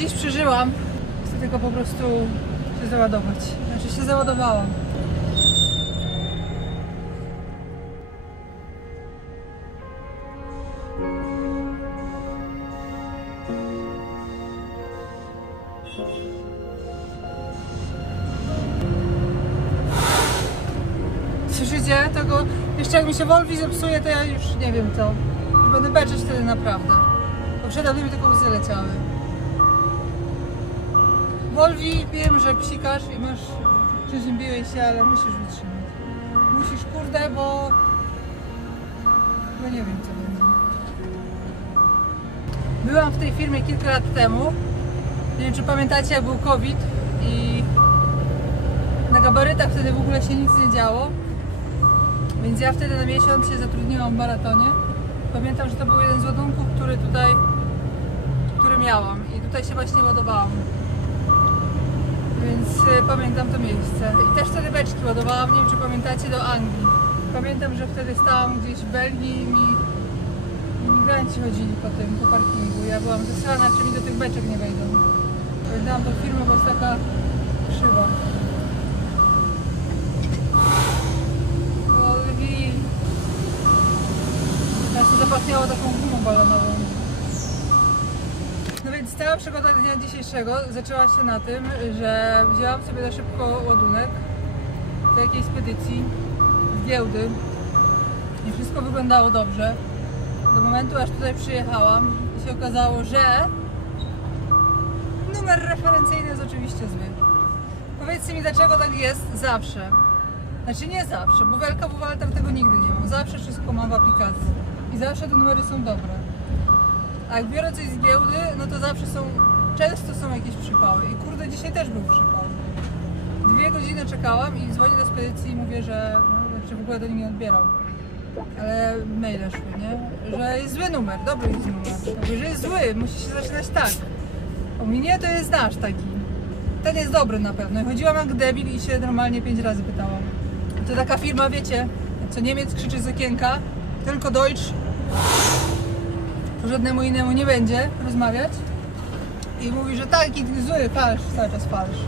dziś przeżyłam. Chcę tylko po prostu się załadować. Znaczy się załadowałam. Słyszycie? Tego jeszcze jak mi się Volvi zepsuje, to ja już nie wiem co. Już będę beczeć wtedy naprawdę. Bo przede mną mi tylko łzy leciały. Volvi, wiem, że psikasz i masz, przeziębiłeś się, ale musisz wytrzymać. Musisz, kurde, bo nie wiem co będzie. Byłam w tej firmie kilka lat temu. Nie wiem, czy pamiętacie, jak był COVID i na gabarytach wtedy w ogóle się nic nie działo. Więc ja wtedy na miesiąc się zatrudniłam w maratonie. Pamiętam, że to był jeden z ładunków, który miałam i tutaj się właśnie ładowałam. Więc pamiętam to miejsce. I też wtedy beczki ładowałam, nie wiem czy pamiętacie, do Anglii. Pamiętam, że wtedy stałam gdzieś w Belgii i mi imigranci chodzili po parkingu. Ja byłam zesrana, czy mi do tych beczek nie wejdą. Pamiętałam tą firmę, bo jest taka krzywa. Teraz to zapachniało taką gumą balonową. No więc cała przygoda dnia dzisiejszego zaczęła się na tym, że wzięłam sobie na szybko ładunek do jakiejś spedycji z giełdy i wszystko wyglądało dobrze do momentu, aż tutaj przyjechałam i się okazało, że numer referencyjny jest oczywiście zły. Powiedzcie mi, dlaczego tak jest zawsze. Znaczy nie zawsze, bo w LKW tam tego nigdy nie mam. Zawsze wszystko mam w aplikacji i zawsze te numery są dobre. A jak biorę coś z giełdy, no to zawsze często są jakieś przypały. I kurde, dzisiaj też był przypał. 2 godziny czekałam i dzwonię do spedycji i mówię, że znaczy w ogóle do nich nie odbierał. Ale maile szły, nie? Że jest zły numer, dobry jest numer. Ja mówię, że jest zły, musi się zaczynać tak. A mówi, nie, to jest nasz taki. Ten jest dobry na pewno. I chodziłam jak debil i się normalnie 5 razy pytałam. To taka firma, wiecie, co Niemiec krzyczy z okienka, tylko Deutsch, żadnemu innemu nie będzie rozmawiać i mówi, że taki zły, falsz, cały czas falsz.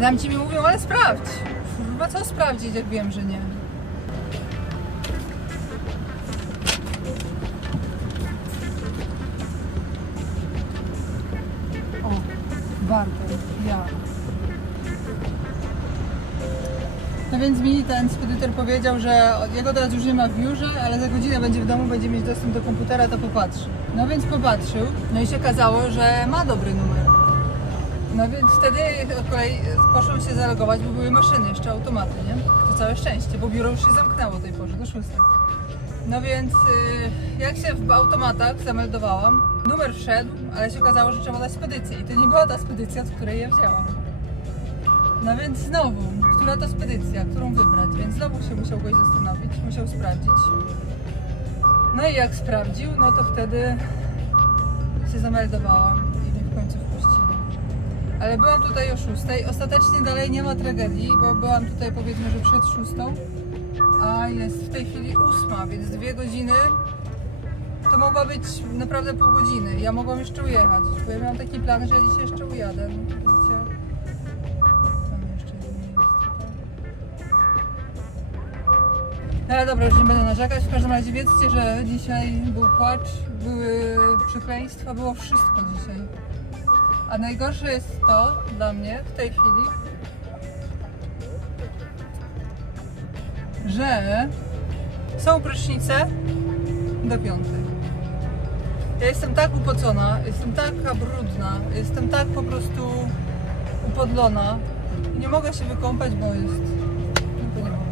Tamci mi mówią, ale sprawdź. Kurwa, co sprawdzić, jak wiem, że nie. O, Bartek, ja. No więc mi ten spedytor powiedział, że jego teraz już nie ma w biurze, ale za godzinę będzie w domu, będzie mieć dostęp do komputera, to popatrzy. No więc popatrzył, no i się okazało, że ma dobry numer. No więc wtedy z kolei poszłam się zalogować, bo były maszyny, jeszcze automaty, nie? To całe szczęście, bo biuro już się zamknęło o tej porze, do 6. No więc jak się w automatach zameldowałam, numer wszedł, ale się okazało, że trzeba dać spedycję i to nie była ta spedycja, z której je wzięłam. No więc znowu, która to spedycja, którą wybrać, więc znowu się musiał goś zastanowić, musiał sprawdzić. No i jak sprawdził, no to wtedy się zameldowałam i mnie w końcu wpuścili. Ale byłam tutaj o 6, ostatecznie dalej nie ma tragedii, bo byłam tutaj powiedzmy, że przed 6, a jest w tej chwili 8, więc 2 godziny to mogła być naprawdę pół godziny. Ja mogłam jeszcze ujechać, bo ja miałam taki plan, że ja dzisiaj jeszcze ujadę. No, widzicie? Ale dobra, już nie będę narzekać. W każdym razie wiedzcie, że dzisiaj był płacz, były przekleństwa, było wszystko dzisiaj. A najgorsze jest to dla mnie w tej chwili, że są prysznice do 5. Ja jestem tak upocona, jestem taka brudna, jestem tak po prostu upodlona i nie mogę się wykąpać, bo jest... No to nie mogę.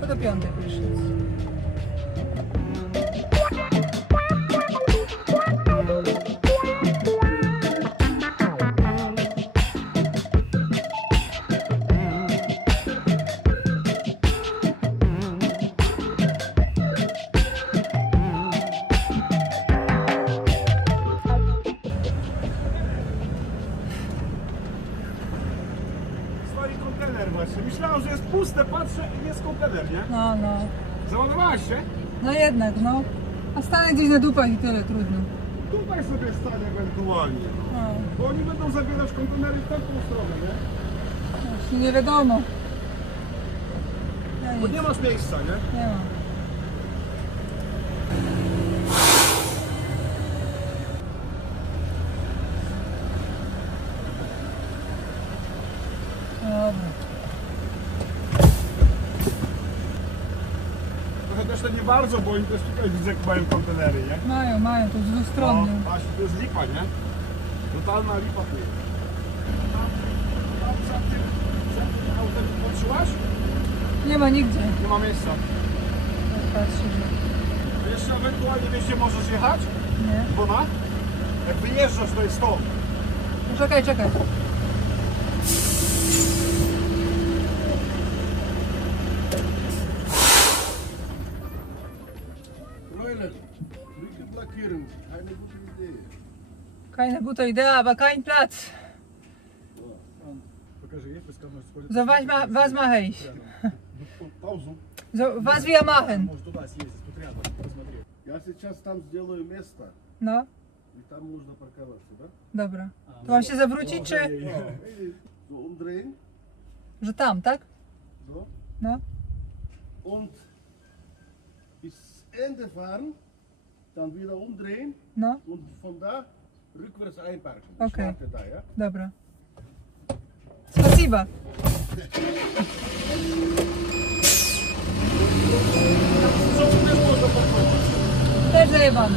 To do 5 prysznic. Właśnie. Myślałem, że jest puste, patrzę i jest kontener, nie? No, no. Załadowałaś się? No jednak, no. A stanę gdzieś na dupach i tyle, trudno. tutaj sobie stanie ewentualnie. No, Bo oni będą zabierać kontenery w taką stronę, nie? właśnie nie wiadomo. Ja Bo nic, nie masz miejsca, nie? nie ma. Dobra. Trochę też to nie bardzo, bo oni też tutaj widzę, mają kontenery, nie? Mają, to dwustronnie. No, właśnie, to jest lipa, nie? Totalna lipa tu jest. Tam za tym autem patrzyłaś? Nie ma nigdzie. Nie ma miejsca. Patrzę, że A jeszcze ewentualnie wiesz, gdzie możesz jechać? nie. Bona? Jak wyjeżdżasz, to jest to. No czekaj. Leute, nicht blockieren, keine gute Idee. Keine gute Idee, aber kein Platz. Покажи, есть пускай So, was mache ich? Паузу. So, was wir machen? Может туда съездить, тут рядом, посмотри. Я сейчас там сделаю место, No, и там можно парковаться, да? dobra. To mam się zawrócić, czy... И so umdrehen, Że tam, tak? so, No. und bis Ende fahren, dann wieder umdrehen No, und von da rückwärts einparken. Okay. Ich warte da, ja? dobra. Spasiba. Co tu też można parkować? Też zajebane.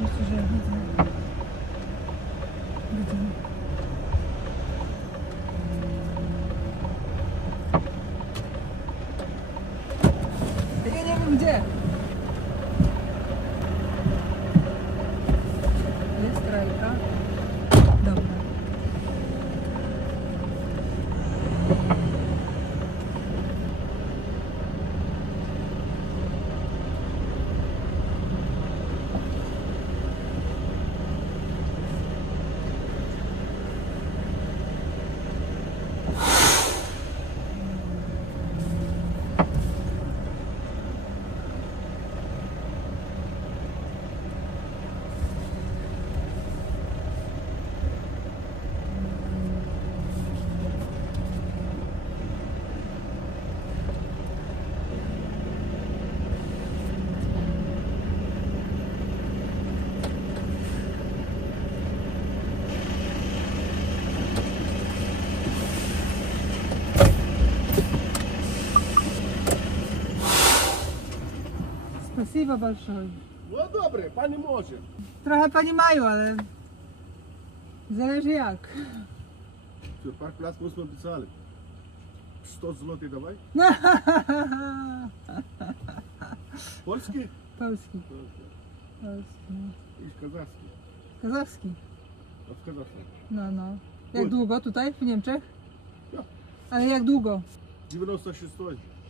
Myślę, że widzę. Widzę. Ja nie wiem gdzie. Jest rajka. Dobra. Spasiba большое. No dobre, pani może. Trochę pani mają, ale zależy jak. Für Parkplatz muss man bezahlen. 100 zł dawaj. Polski? Polski. I kazachski. Kazachski. A w Kazachstanie. No. Jak Good. długo tutaj w Niemczech? Ja. Ale jak długo? 96.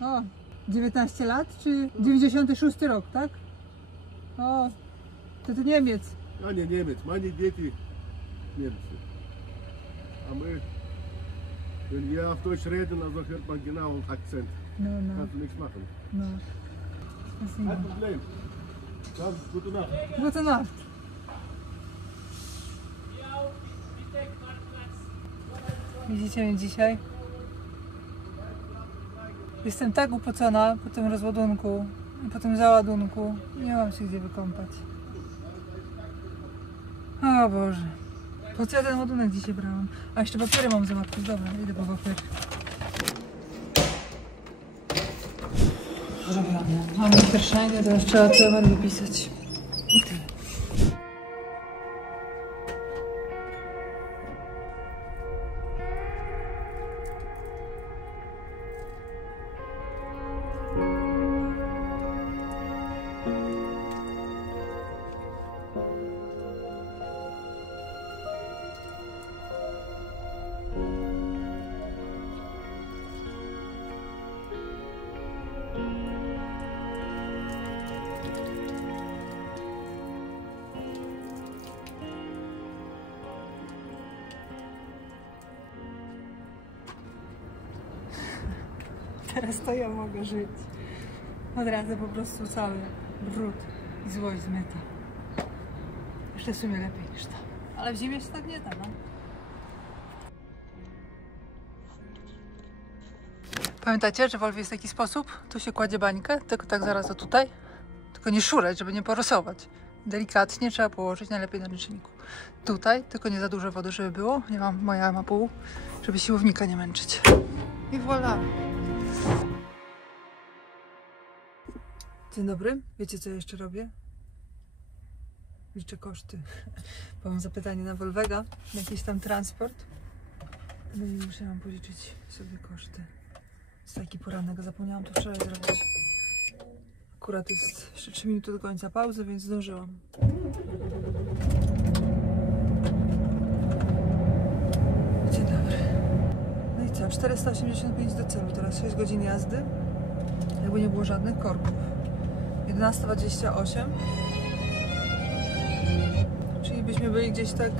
O, 19 lat czy 96 rok, tak? O, to Niemiec. Ja nie Niemiec, meine dzieci Niemcy. A my, wenn wir auf Deutsch reden, also hört man genau Akzent. No. Kannst du nichts machen. No. Spasibo. Kein Problem. Dann gute Nacht. Gute Nacht. Widzicie mnie dzisiaj? Jestem tak upocona po tym rozładunku i po tym załadunku. Nie mam się gdzie wykąpać. O Boże. Po co ja ten ładunek dzisiaj brałam? A jeszcze papiery mam załatwić. Dobra, idę po papiery. Zrobione. Mam Unterscheide, teraz trzeba CMR wypisać. I tyle. Teraz to ja mogę żyć. Od razu po prostu cały brud i złość zmyta. Jeszcze w sumie lepiej niż to. Ale w zimie się tak nie da, no. Pamiętacie, że w Olwie jest taki sposób? Tu się kładzie bańkę, tylko tak zaraz o tutaj. Tylko nie szurać, żeby nie porosować. Delikatnie trzeba położyć, najlepiej na liczniku. Tutaj, tylko nie za dużo wody, żeby było. Nie mam, moja ma pół, żeby siłownika nie męczyć. I voilà. Dzień dobry. Wiecie, co ja jeszcze robię? Liczę koszty. Bo mam zapytanie na Volvega, na jakiś tam transport. No i musiałam policzyć sobie koszty. Jest taki poranek, zapomniałam to wczoraj zrobić. Akurat jest jeszcze 3 minuty do końca pauzy, więc zdążyłam. Dzień dobry. No i co? 485 do celu. Teraz 6 godzin jazdy. Jakby nie było żadnych korków. 11:28. Czyli byśmy byli gdzieś tak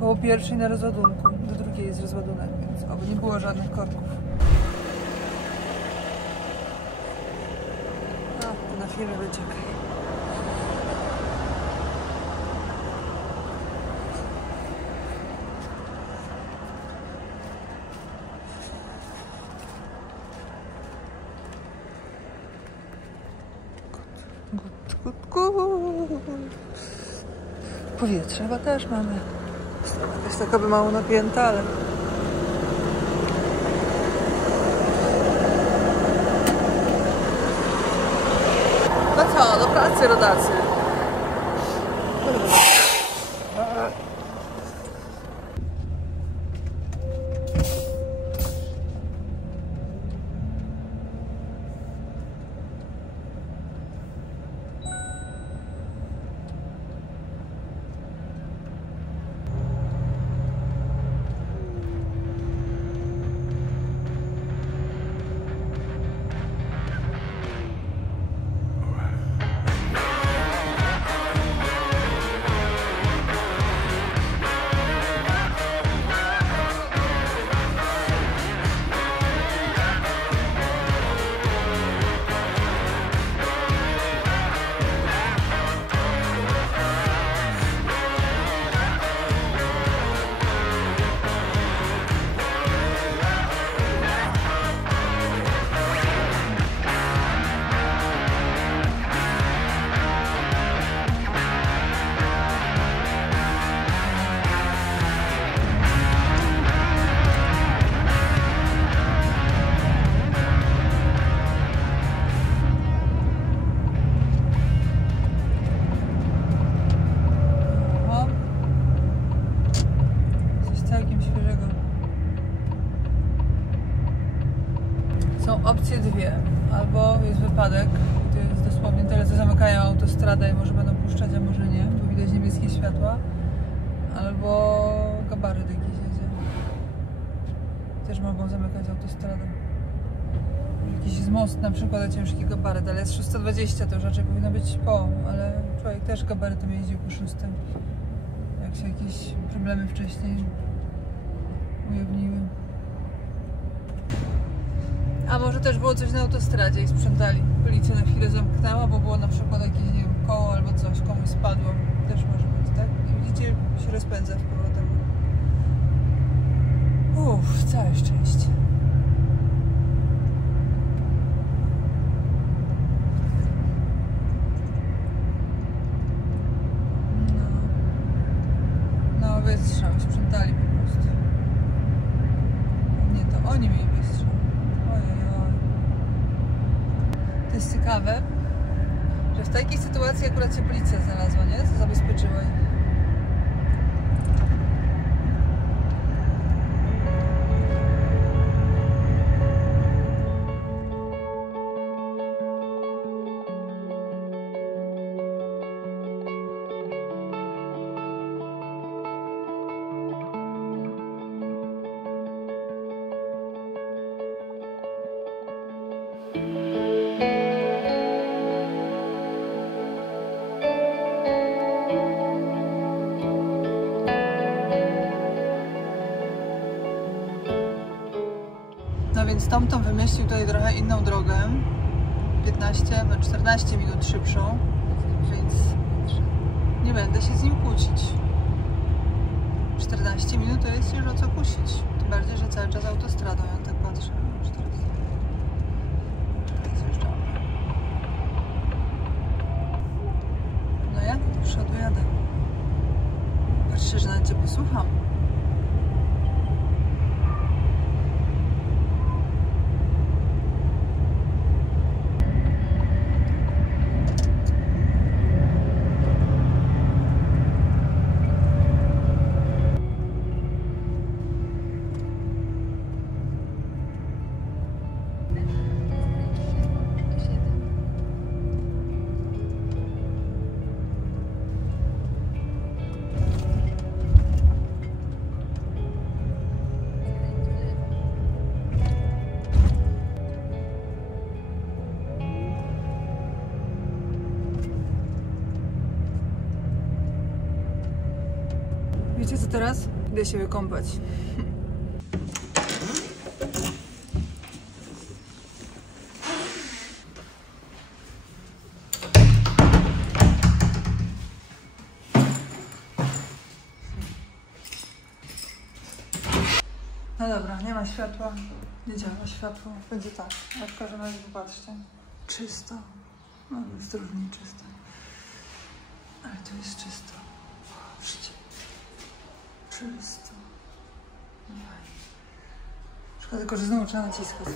koło pierwszej na rozładunku. Do drugiej jest rozładunek, więc oby nie było żadnych korków. A, to na chwilę będzie okej. Powietrze chyba też mamy. Jest taka by mało napięta, ale... No co, do pracy, rodacy. Są opcje dwie. Albo jest wypadek, to jest dosłownie tyle, co zamykają autostradę i może będą puszczać, a może nie, bo widać niebieskie światła. Albo gabaryt jakiś jedzie. Też mogą zamykać autostradę. Jakiś most na przykład, a ciężki gabaryt, ale jest 620, to już raczej powinno być po, ale człowiek też gabarytem jeździł po 6. Jak się jakieś problemy wcześniej ujawniły. A może też było coś na autostradzie i sprzątali. Policja na chwilę zamknęła, bo było na przykład jakieś, nie wiem, koło albo coś, komuś spadło. Też może być, tak? I widzicie, się rozpędza w powrotem. Całe szczęście. No, wystrzał, sprzątali po prostu. Nie, to oni mieli wystrzał. Ojej. To jest ciekawe, że w takiej sytuacji akurat się policja znalazła, nie? Zabezpieczyła ich. No więc TomTom wymyślił tutaj trochę inną drogę. 14 minut szybszą, więc nie będę się z nim kłócić. 14 minut to jest już o co kusić. Tym bardziej, że cały czas autostradą, jak tak patrzę. Czekaj, zjeżdżamy. No ja do przodu jadę. Patrzcie, że nawet cię posłucham. Wiecie co teraz? Idę się wykąpać. No dobra, nie ma światła. Nie działa światło. Będzie tak. A w każdym razie popatrzcie. Czysto. No jest różnie czysto. Ale to jest czysto. Patrzcie. Czysto. No fajnie. Szkoda tylko, że znowu trzeba naciskać.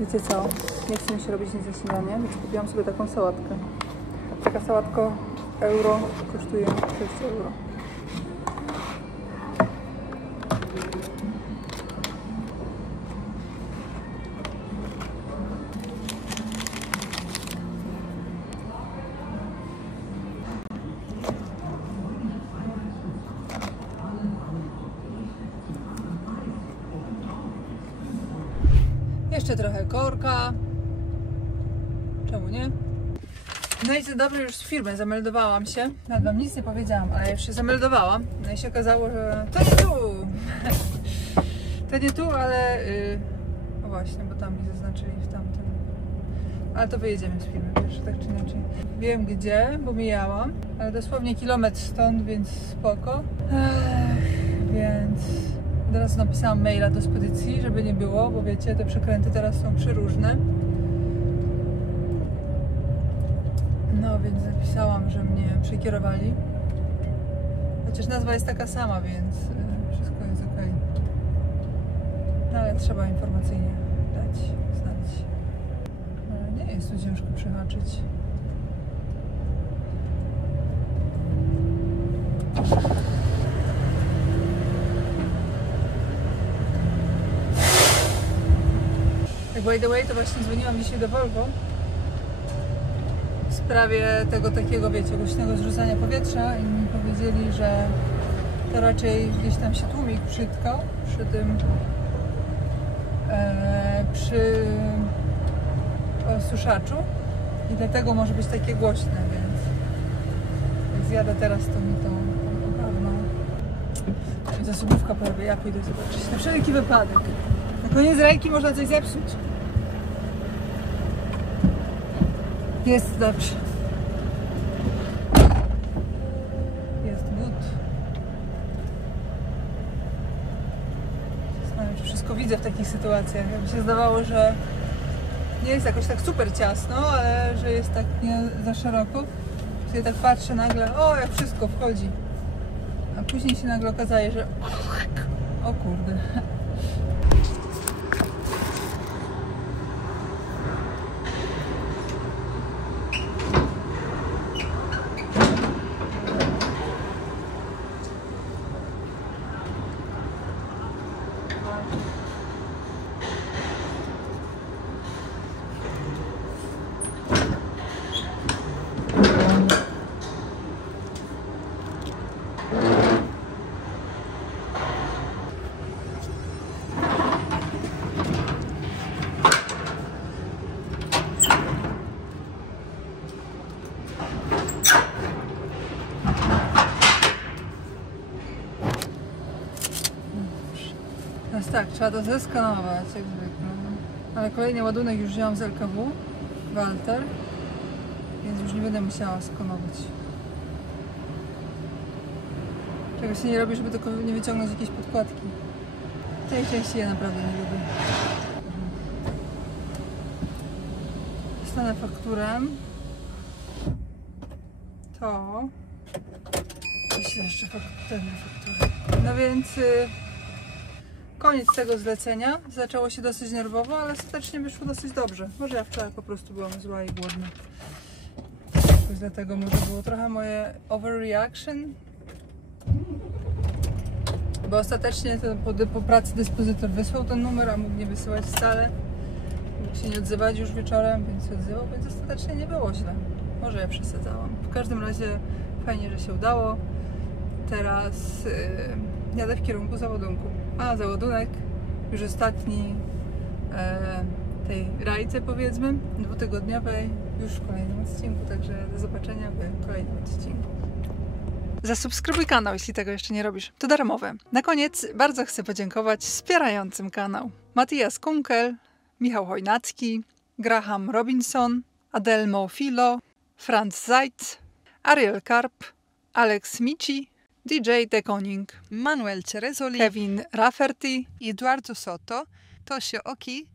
Wiecie co? Nie chcę mi się robić nic za śniadanie, więc kupiłam sobie taką sałatkę. Taka sałatka euro kosztuje 6 euro. Jeszcze trochę korka. Czemu nie? No i co dobry, już z firmy zameldowałam się. Nawet wam nic nie powiedziałam, ale już się zameldowałam. No i się okazało, że to nie tu. To nie tu, ale... No właśnie, bo tam mi zaznaczyli w tamtym. Ale to wyjedziemy z firmy, wiesz, tak czy inaczej. Wiem gdzie, bo mijałam. Ale dosłownie kilometr stąd, więc spoko. Więc... Od razu napisałam maila do spedycji, żeby nie było, bo wiecie, te przekręty teraz są przeróżne. No więc napisałam, że mnie przekierowali. Chociaż nazwa jest taka sama, więc wszystko jest ok. No ale trzeba informacyjnie dać znać. No, nie jest tu ciężko przyhaczyć. By the way, to właśnie dzwoniłam dzisiaj do Volvo w sprawie tego takiego, wiecie, głośnego zrzucania powietrza i mi powiedzieli, że to raczej gdzieś tam się tłumik przytkał przy tym przy osuszaczu i dlatego może być takie głośne, więc jak zjadę teraz, to mi to ogarną. Zasobówka prawie, ja pójdę zobaczyć. Na wszelki wypadek. Na koniec ręki można coś zepsuć. Jest dobrze. Jest good. Zastanawiam się, wszystko widzę w takich sytuacjach. Jakby się zdawało, że nie jest jakoś tak super ciasno, ale że jest tak nie za szeroko. Czyli tak patrzę nagle, o jak wszystko wchodzi. A później się nagle okazuje, że o kurde. tak, trzeba to zeskanować, jak zwykle. Ale kolejny ładunek już wziąłam z LKW, Walter, więc już nie będę musiała skanować. Czego się nie robi, żeby tylko nie wyciągnąć jakiejś podkładki. Tej części ja naprawdę nie lubię. Dostanę fakturę. To... Myślę jeszcze fakturę. No więc... Koniec tego zlecenia. Zaczęło się dosyć nerwowo, ale ostatecznie wyszło dosyć dobrze. Może ja wczoraj po prostu byłam zła i głodna. Jakoś dlatego może było trochę moje overreaction. Bo ostatecznie po pracy dyspozytor wysłał ten numer, a mógł nie wysyłać wcale. Mógł się nie odzywać już wieczorem, więc się odzywał, więc ostatecznie nie było źle. Może ja przesadzałam. W każdym razie fajnie, że się udało. Teraz jadę w kierunku załadunku. A załadunek już ostatni tej rajce, powiedzmy, 2-tygodniowej, już w kolejnym odcinku, także do zobaczenia w kolejnym odcinku. Zasubskrybuj kanał, jeśli tego jeszcze nie robisz. To darmowe. Na koniec bardzo chcę podziękować wspierającym kanał. Matthias Kunkel, Michał Chojnacki, Graham Robinson, Adelmo Filo, Franz Zeitz, Ariel Karp, Alex Mici, DJ De Koning, Manuel Cerezoli, Kevin Rafferty, Eduardo Soto, Tosio Oki,